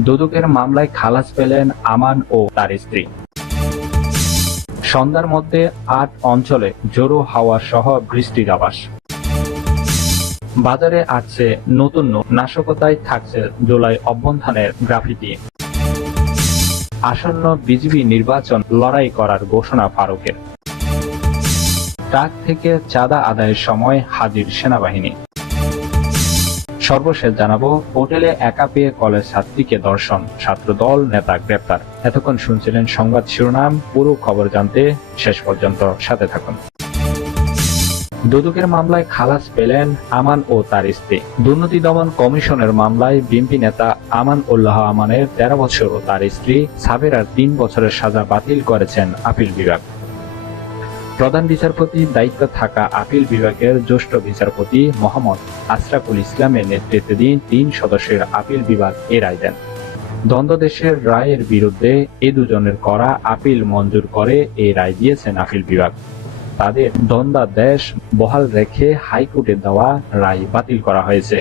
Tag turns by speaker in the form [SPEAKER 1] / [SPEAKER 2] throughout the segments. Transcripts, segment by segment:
[SPEAKER 1] দুদকের মামলায় খালাস পেলেন আমান ও তার স্ত্রী। সন্ধ্যার মধ্যে আট অঞ্চলে জোরো হাওয়া সহ বৃষ্টির আবাস বাজারে আসছে নতুন নাশকতায় থাকছে জুলাই অভ্যন্থানের গ্রাফিতি। আসন্ন বিজিবি নির্বাচন লড়াই করার ঘোষণা ফারুকের। ট্রাক থেকে চাঁদা আদায়ের সময় হাজির সেনাবাহিনী। সর্বশেষ জানাব, হোটেলে একা পেয়ে কলেজ ছাত্রীকে দর্শন ছাত্রদল, নেতা গ্রেপ্তার। এতক্ষণ শুনছিলেন সংবাদ শিরোনাম, পুরো খবর জানতে শেষ পর্যন্ত সাথে থাকুন। দুদকের মামলায় খালাস পেলেন আমান ও তার স্ত্রী। দুর্নীতি দমন কমিশনের মামলায় বিএনপি নেতা আমান উল্লাহ আমানের তেরো বছর ও তার স্ত্রী সাবেরার তিন বছরের সাজা বাতিল করেছেন আপিল বিভাগ। প্রধান বিচারপতির দায়িত্ব থাকা আপিল বিভাগের জ্যেষ্ঠ বিচারপতি মোহাম্মদ আশরাফুল ইসলামের নেতৃত্বাধীন তিন সদস্যের আপিল বিভাগ এ রায় দেন। দ্বন্দ্বদেশের রায়ের বিরুদ্ধে এ দুজনের করা আপিল মঞ্জুর করে এই রায় দিয়েছেন আপিল বিভাগ। তাদের দ্বন্দ্বাদেশ বহাল রেখে হাইকোর্টে দেওয়া রায় বাতিল করা হয়েছে।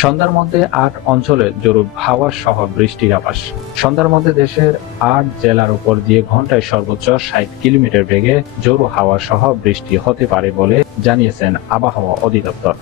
[SPEAKER 1] সন্ধ্যার মধ্যে আট অঞ্চলে জরুর হাওয়া সহ বৃষ্টির আবাস সন্ধ্যার মধ্যে দেশের আট জেলার উপর দিয়ে ঘন্টায় সর্বোচ্চ ষাট কিলোমিটার বেগে জোরো হাওয়া সহ বৃষ্টি হতে পারে বলে জানিয়েছেন আবহাওয়া অধিদপ্তর।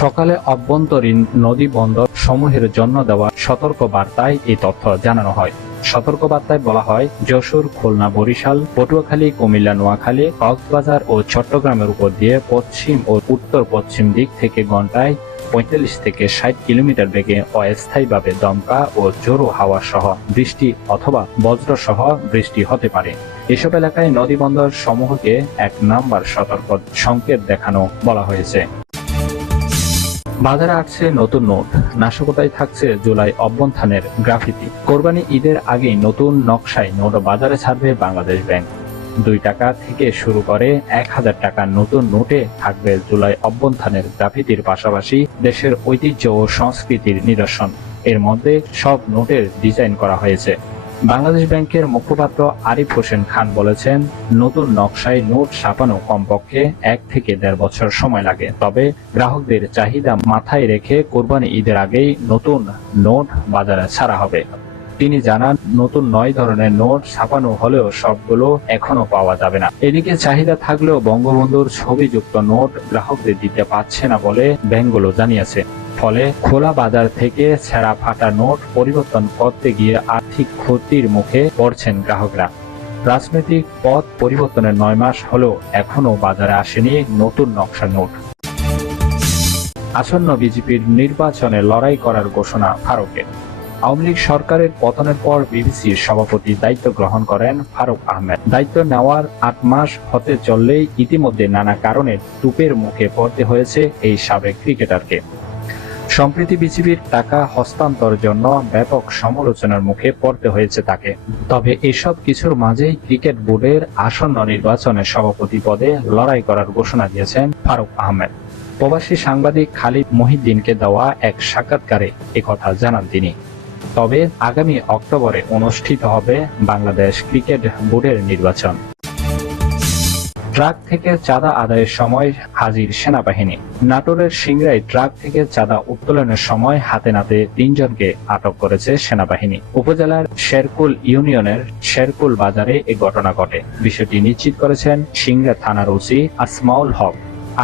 [SPEAKER 1] সকালে অভ্যন্তরীণ নদী বন্দর সমূহের জন্য দেওয়া সতর্ক বার্তায় এই তথ্য জানানো হয়। সতর্ক বার্তায় বলা হয়, যশোর, খুলনা, বরিশাল, পটুয়াখালী, কুমিল্লা, নোয়াখালী, কক্সবাজার ও চট্টগ্রামের উপর দিয়ে পশ্চিম ও উত্তর পশ্চিম দিক থেকে ঘন্টায় পঁয়তাল্লিশ থেকে ষাট কিলোমিটার বেগে অস্থায়ীভাবে দমকা ও জোরো হাওয়া সহ বৃষ্টি অথবা বজ্র সহ বৃষ্টি হতে পারে। এসব এলাকায় নদীবন্দর সমূহকে এক নাম্বার সতর্ক সংকেত দেখানো বলা হয়েছে। বাজারে আসছে নতুন নোট। নাশকতায় থাকছে জুলাই অভ্যন্থানের গ্রাফিতি। কোরবানি ঈদের আগেই নতুন নকশায় নোট বাজারে ছাড়বে বাংলাদেশ ব্যাংক। দুই টাকা থেকে শুরু করে এক হাজার টাকার নতুন নোটে থাকবে জুলাই অভ্যন্থানের গ্রাফিতির পাশাপাশি দেশের ঐতিহ্য ও সংস্কৃতির নিদর্শন। এর মধ্যে সব নোটের ডিজাইন করা হয়েছে। বাংলাদেশ ব্যাংকের মুখপাত্র আরিফ হোসেন খান বলেছেন, নতুন নকশায় নোট ছাপানো কমপক্ষে এক থেকে দেড় বছর সময় লাগে। তবে গ্রাহকদের চাহিদা মাথায় রেখে কোরবানি ঈদের আগেই নতুন নোট বাজারে ছাড়া হবে। তিনি জানান, নতুন নয় ধরনের নোট ছাপানো হলেও সবগুলো এখনও পাওয়া যাবে না। এদিকে চাহিদা থাকলেও বঙ্গবন্ধুর ছবিযুক্ত নোট গ্রাহকদের দিতে পারছে না বলে ব্যাংকগুলো জানিয়েছে। ফলে খোলা বাজার থেকে ছেঁড়া ফাটা নোট পরিবর্তন করতে গিয়ে আর্থিক ক্ষতির মুখে পড়ছেন গ্রাহকরা। রাজনৈতিক পথ পরিবর্তনের নয় মাস হলেও এখনও বাজারে আসেনি নতুন নকশা নোট। আসন্ন বিজেপির নির্বাচনে লড়াই করার ঘোষণা ফারুকের আওয়ামী লীগ সরকারের পতনের পর বিবিসির সভাপতি দায়িত্ব গ্রহণ করেন ফারুক আহমেদ। দায়িত্ব নেওয়ার আট মাস হতে চললেই ইতিমধ্যে নানা কারণে টুপের মুখে পড়তে হয়েছে এই সাবেক ক্রিকেটারকে। সম্প্রতি বিসিবির টাকা হস্তান্তর জন্য ব্যাপক সমালোচনার মুখে পড়তে হয়েছে তাকে। তবে এসব কিছুর মাঝেই ক্রিকেট বোর্ডের আসন্ন নির্বাচনে সভাপতি পদে লড়াই করার ঘোষণা দিয়েছেন ফারুক আহমেদ। প্রবাসী সাংবাদিক খালিদ মহিদ্দিনকে দেওয়া এক সাক্ষাৎকারে একথা জানান তিনি। তবে আগামী অক্টোবরে অনুষ্ঠিত হবে বাংলাদেশ ক্রিকেট বোর্ডের নির্বাচন। ট্রাক থেকে চাঁদা আদায়ের সময় হাজির সেনাবাহিনী। নাটোরের সিংড়ায় ট্রাক থেকে চাঁদা উত্তোলনের সময় হাতে নাতে তিনজনকে আটক করেছে সেনাবাহিনী। উপজেলার শেরকুল ইউনিয়নের শেরকুল বাজারে এ ঘটনা ঘটে। বিষয়টি নিশ্চিত করেছেন সিংড়া থানার ওসি আসমাউল হক।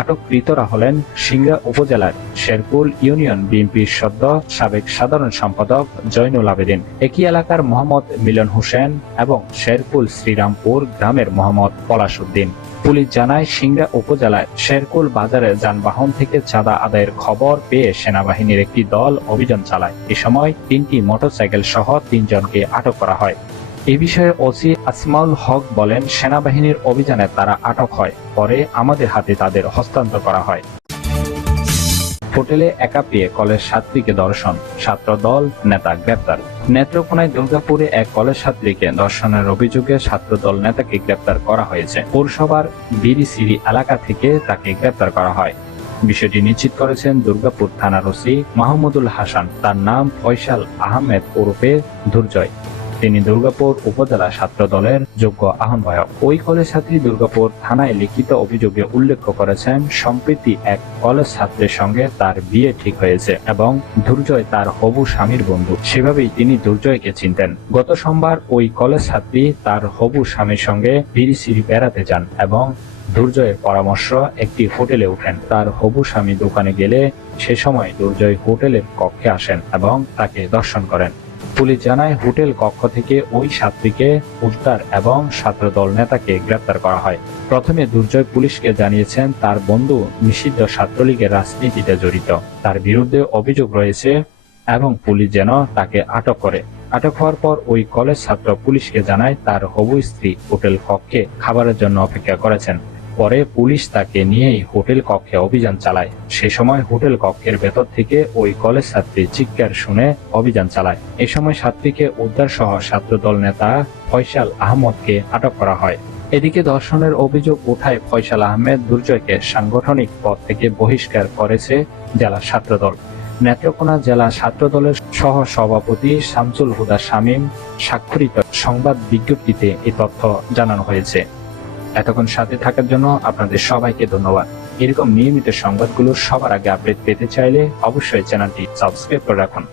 [SPEAKER 1] আটককৃতরা হলেন সিংড়া উপজেলার শেরপুল ইউনিয়ন বিএনপির সদ্য সাবেক সাধারণ সম্পাদক জয়নুল আবেদিন। একই এলাকার মোহাম্মদ মিলন হোসেন এবং শেরপুল শ্রীরামপুর গ্রামের মোহাম্মদ পলাশুদ্দিন পুলিশ জানায়, সিংড়া উপজেলায় শেরকুল বাজারে যানবাহন থেকে চাঁদা আদায়ের খবর পেয়ে সেনাবাহিনীর একটি দল অভিযান চালায়। এ সময় তিনটি মোটরসাইকেল সহ তিনজনকে আটক করা হয়। এ বিষয়ে ওসি আসমাউল হক বলেন, সেনাবাহিনীর অভিযানে তারা আটক হয়, পরে আমাদের হাতে তাদের হস্তান্তর করা হয়। হোটেলে একা পেয়ে কলেজ ছাত্রীকে দর্শন, ছাত্র দল, নেতা গ্রেপ্তার। নেত্রকোনায় দুর্গাপুরে এক কলেজ ছাত্রীকে দর্শনের অভিযোগে ছাত্র দল নেতাকে গ্রেপ্তার করা হয়েছে। পৌরসভার বিরিসিরি এলাকা থেকে তাকে গ্রেপ্তার করা হয়। বিষয়টি নিশ্চিত করেছেন দুর্গাপুর থানার ওসি মাহমুদুল হাসান। তার নাম ফয়সাল আহমেদ ওরফে দুর্জয় তিনি দুর্গাপুর উপজেলা ছাত্র দলের যোগ্য আহ্বায়ক। ওই কলেজ ছাত্রী দুর্গাপুর থানায় লিখিত অভিযোগে উল্লেখ করেছেন, সম্প্রতি এক কলেজ ছাত্রের সঙ্গে তার বিয়ে ঠিক হয়েছে এবং দুর্জয় তার হবু স্বামীর বন্ধু। সেভাবেই তিনি দুর্জয়কে চিনতেন। গত সোমবার ওই কলেজ ছাত্রী তার হবু স্বামীর সঙ্গে বিরিসিরি বেড়াতে যান এবং দুর্জয়ের পরামর্শ একটি হোটেলে ওঠেন তার হবু স্বামী দোকানে গেলে সে সময় দুর্জয় হোটেলের কক্ষে আসেন এবং তাকে দর্শন করেন। পুলিশ জানায় হোটেল কক্ষ থেকে ওই ছাত্রীকে উদ্ধার এবং ছাত্রদল নেতাকে গ্রেপ্তার করা হয়। প্রথমে দুর্জয় পুলিশকে জানিয়েছেন, তার বন্ধু নিষিদ্ধ ছাত্রলীগের রাজনীতিতে জড়িত। তার বিরুদ্ধে অভিযোগ রয়েছে এবং পুলিশ যেন তাকে আটক করে। আটক হওয়ার পর ওই কলেজ ছাত্র পুলিশকে জানায়, তার হবু স্ত্রী হোটেল কক্ষে খাবারের জন্য অপেক্ষা করেছেন। পরে পুলিশ তাকে নিয়েই হোটেল কক্ষে অভিযান চালায়। সে সময় হোটেল কক্ষের ভেতর থেকে ওই কলেজ ছাত্রী চিৎকার শুনে অভিযান চালায়। এ সময় ছাত্রীকে উদ্ধার সহ ছাত্রদল নেতা ফয়সাল আহমদকে আটক করা হয়। এদিকে ধর্ষণের অভিযোগ উঠায় ফয়সাল আহমেদ দুর্জয়কে সাংগঠনিক পদ থেকে বহিষ্কার করেছে জেলা ছাত্রদল। নেত্রকোনা জেলা ছাত্রদলের সহ সভাপতি শামসুল হুদা শামীম স্বাক্ষরিত সংবাদ বিজ্ঞপ্তিতে এই তথ্য জানানো হয়েছে। এতক্ষণ সাথে থাকার জন্য আপনাদের সবাইকে ধন্যবাদ। এরকম নিয়মিত সংবাদগুলো সবার আগে আপডেট পেতে চাইলে অবশ্যই চ্যানেলটি সাবস্ক্রাইব করে রাখুন।